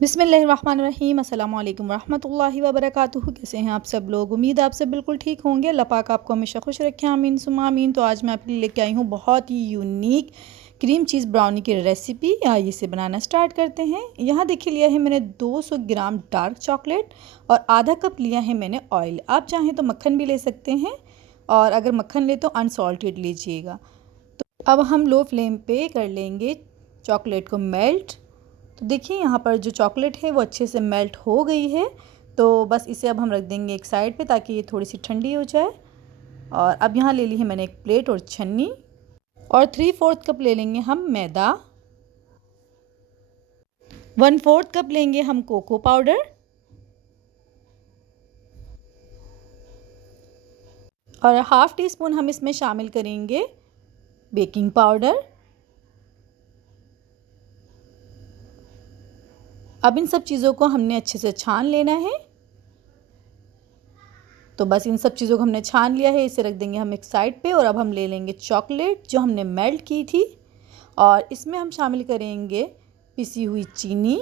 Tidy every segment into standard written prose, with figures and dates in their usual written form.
बिस्मिल्लाहिर्रहमानिर्रहीम अस्सलाम वालेकुम रहमतुल्लाहि व बरकातुहू। कैसे हैं आप सब लोग? उम्मीद है आप सब बिल्कुल ठीक होंगे। अल्लाह पाक आपको हमेशा खुश रखें, आमीन सुम्मा आमीन। तो आज मैं आपके लिए लेके आई हूँ बहुत ही यूनिक क्रीम चीज़ ब्राउनी की रेसिपी। आइए इसे बनाना स्टार्ट करते हैं। यहाँ देखिए लिया है मैंने 200 ग्राम डार्क चॉकलेट और आधा कप लिया है मैंने ऑयल। आप चाहें तो मक्खन भी ले सकते हैं और अगर मक्खन ले तो अनसॉल्टेड लीजिएगा। तो अब हम लो फ्लेम पे कर लेंगे चॉकलेट को मेल्ट। तो देखिए यहाँ पर जो चॉकलेट है वो अच्छे से मेल्ट हो गई है। तो बस इसे अब हम रख देंगे एक साइड पे ताकि ये थोड़ी सी ठंडी हो जाए। और अब यहाँ ले ली है मैंने एक प्लेट और छन्नी और 3/4 कप ले लेंगे हम मैदा। 1/4 कप लेंगे हम कोको पाउडर और हाफ़ टी स्पून हम इसमें शामिल करेंगे बेकिंग पाउडर। अब इन सब चीज़ों को हमने अच्छे से छान लेना है। तो बस इन सब चीज़ों को हमने छान लिया है, इसे रख देंगे हम एक साइड पे। और अब हम ले लेंगे चॉकलेट जो हमने मेल्ट की थी और इसमें हम शामिल करेंगे पिसी हुई चीनी।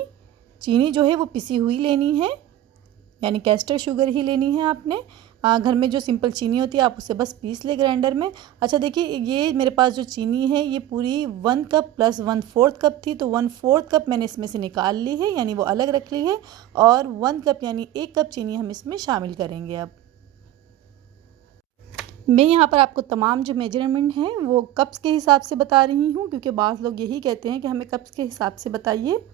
चीनी जो है वो पिसी हुई लेनी है, यानी कैस्टर शुगर ही लेनी है आपने। घर में जो सिंपल चीनी होती है आप उसे बस पीस ले ग्राइंडर में। अच्छा देखिए ये मेरे पास जो चीनी है ये पूरी 1 कप प्लस 1/4 कप थी, तो 1/4 कप मैंने इसमें से निकाल ली है, यानी वो अलग रख ली है। और 1 कप यानी 1 कप चीनी हम इसमें शामिल करेंगे। अब मैं यहाँ पर आपको तमाम जो मेजरमेंट हैं वो कप्स के हिसाब से बता रही हूँ, क्योंकि बाज़ लोग यही कहते हैं कि हमें कप्स के हिसाब से बताइए।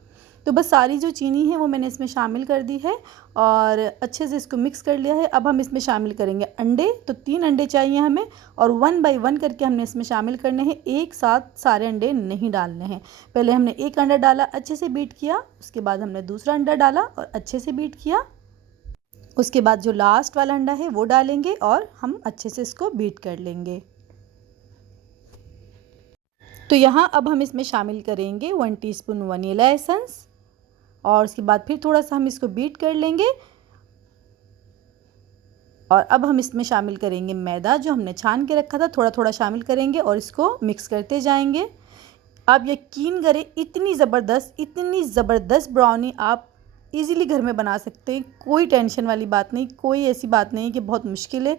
तो बस सारी जो चीनी है वो मैंने इसमें शामिल कर दी है और अच्छे से इसको मिक्स कर लिया है। अब हम इसमें शामिल करेंगे अंडे। तो 3 अंडे चाहिए हमें और 1 बाय 1 करके हमने इसमें शामिल करने हैं। एक साथ सारे अंडे नहीं डालने हैं। पहले हमने एक अंडा डाला, अच्छे से बीट किया, उसके बाद हमने दूसरा अंडा डाला और अच्छे से बीट किया। उसके बाद जो लास्ट वाला अंडा है वो डालेंगे और हम अच्छे से इसको बीट कर लेंगे। तो यहाँ अब हम इसमें शामिल करेंगे 1 टीस्पून वनीला एसेंस और उसके बाद फिर थोड़ा सा हम इसको बीट कर लेंगे। और अब हम इसमें शामिल करेंगे मैदा जो हमने छान के रखा था, थोड़ा थोड़ा शामिल करेंगे और इसको मिक्स करते जाएंगे। आप यकीन करें इतनी ज़बरदस्त ब्राउनी आप इजीली घर में बना सकते हैं। कोई टेंशन वाली बात नहीं, कोई ऐसी बात नहीं कि बहुत मुश्किल है।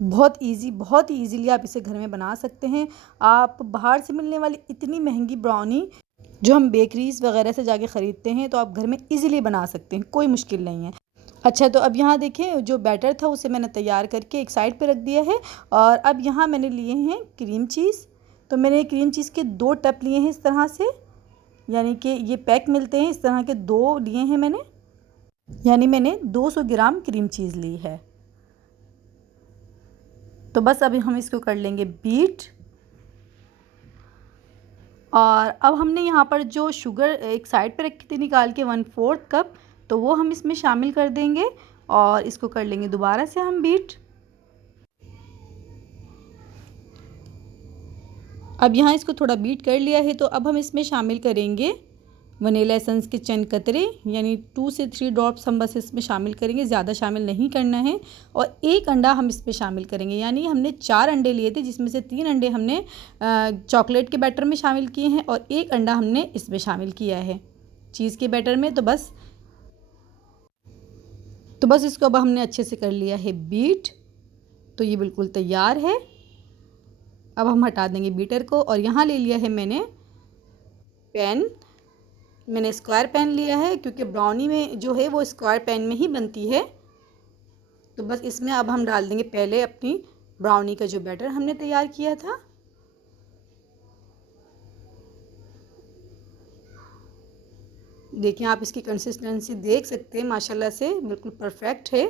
बहुत ही ईज़िली आप इसे घर में बना सकते हैं। आप बाहर से मिलने वाली इतनी महंगी ब्राउनी जो हम बेकरीज़ वगैरह से जाके ख़रीदते हैं तो आप घर में इजीली बना सकते हैं, कोई मुश्किल नहीं है। अच्छा तो अब यहाँ देखें जो बैटर था उसे मैंने तैयार करके एक साइड पे रख दिया है। और अब यहाँ मैंने लिए हैं क्रीम चीज़। तो मैंने क्रीम चीज़ के 2 टप लिए हैं इस तरह से, यानी कि ये पैक मिलते हैं इस तरह के 2 लिए हैं मैंने, यानी मैंने 200 ग्राम क्रीम चीज़ ली है। तो बस अभी हम इसको कर लेंगे बीट। और अब हमने यहाँ पर जो शुगर एक साइड पे रखी थी निकाल के 1/4 कप, तो वो हम इसमें शामिल कर देंगे और इसको कर लेंगे दोबारा से हम बीट। अब यहाँ इसको थोड़ा बीट कर लिया है तो अब हम इसमें शामिल करेंगे वनीला एसेंस के चंद कतरे, यानी 2 से 3 ड्रॉप्स हम बस इसमें शामिल करेंगे, ज़्यादा शामिल नहीं करना है। और 1 अंडा हम इसमें शामिल करेंगे, यानी हमने 4 अंडे लिए थे जिसमें से 3 अंडे हमने चॉकलेट के बैटर में शामिल किए हैं और 1 अंडा हमने इसमें शामिल किया है चीज़ के बैटर में। तो बस इसको अब हमने अच्छे से कर लिया है बीट। तो ये बिल्कुल तैयार है। अब हम हटा देंगे बीटर को और यहाँ ले लिया है मैंने पैन। मैंने स्क्वायर पैन लिया है क्योंकि ब्राउनी में जो है वो स्क्वायर पैन में ही बनती है। तो बस इसमें अब हम डाल देंगे पहले अपनी ब्राउनी का जो बैटर हमने तैयार किया था। देखिए आप इसकी कंसिस्टेंसी देख सकते हैं, माशाल्लाह से बिल्कुल परफेक्ट है।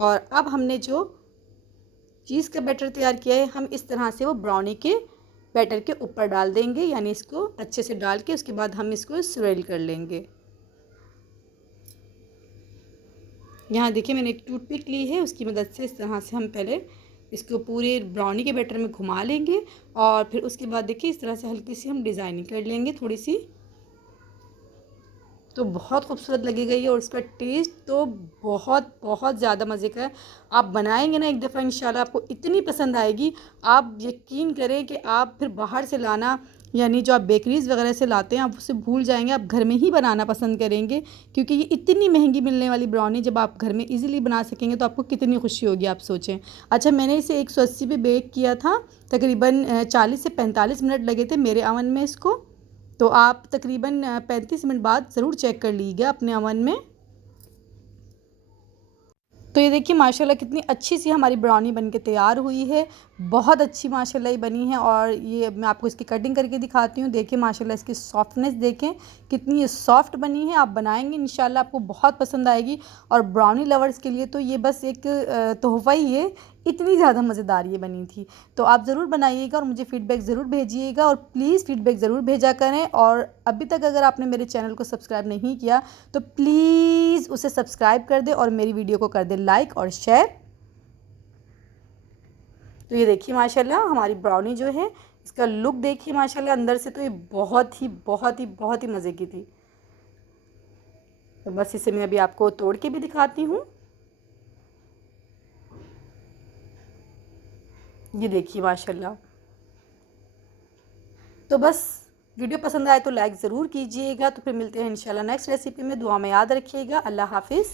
और अब हमने जो चीज़ का बैटर तैयार किया है हम इस तरह से वो ब्राउनी के बैटर के ऊपर डाल देंगे, यानी इसको अच्छे से डाल के उसके बाद हम इसको स्वेल कर लेंगे। यहाँ देखिए मैंने एक टूथपिक ली है, उसकी मदद से इस तरह से हम पहले इसको पूरे ब्राउनी के बैटर में घुमा लेंगे और फिर उसके बाद देखिए इस तरह से हल्की सी हम डिज़ाइनिंग कर लेंगे थोड़ी सी। तो बहुत खूबसूरत लगेगा ये और इसका टेस्ट तो बहुत बहुत ज़्यादा मज़े का है। आप बनाएंगे ना एक दफ़ा इंशाल्लाह आपको इतनी पसंद आएगी, आप यकीन करें कि आप फिर बाहर से लाना यानी जो आप बेकरीज़ वगैरह से लाते हैं आप उसे भूल जाएंगे, आप घर में ही बनाना पसंद करेंगे, क्योंकि ये इतनी महंगी मिलने वाली ब्राउनी जब आप घर में इजीली बना सकेंगे तो आपको कितनी खुशी होगी, आप सोचें। अच्छा, मैंने इसे 180 पे बेक किया था, तकरीबन 40 से 45 मिनट लगे थे मेरे अवन में इसको। तो आप तकरीबन 35 मिनट बाद ज़रूर चेक कर लीजिएगा अपने अवन में। तो ये देखिए माशाल्लाह कितनी अच्छी सी हमारी ब्राउनी बनके तैयार हुई है, बहुत अच्छी माशाल्लाह ये बनी है। और ये मैं आपको इसकी कटिंग करके दिखाती हूँ। देखिए माशाल्लाह इसकी सॉफ्टनेस देखें कितनी ये सॉफ्ट बनी है। आप बनाएंगे इंशाल्लाह आपको बहुत पसंद आएगी। और ब्राउनी लवर्स के लिए तो ये बस एक तोहफ़ा ही है, इतनी ज़्यादा मज़ेदार ये बनी थी। तो आप ज़रूर बनाइएगा और मुझे फ़ीडबैक ज़रूर भेजिएगा, और प्लीज़ फ़ीडबैक ज़रूर भेजा करें। और अभी तक अगर आपने मेरे चैनल को सब्सक्राइब नहीं किया तो प्लीज़ उसे सब्सक्राइब कर दें और मेरी वीडियो को कर दें लाइक और शेयर। तो ये देखिए माशाल्लाह हमारी ब्राउनी जो है, इसका लुक देखिए माशाल्लाह अंदर से तो ये बहुत ही बहुत ही बहुत ही मज़े की थी। तो बस इसे मैं अभी आपको तोड़ के भी दिखाती हूँ। ये देखिए माशाल्लाह। तो बस वीडियो पसंद आए तो लाइक ज़रूर कीजिएगा। तो फिर मिलते हैं इंशाल्लाह नेक्स्ट रेसिपी में। दुआ में याद रखिएगा। अल्लाह हाफ़िज़।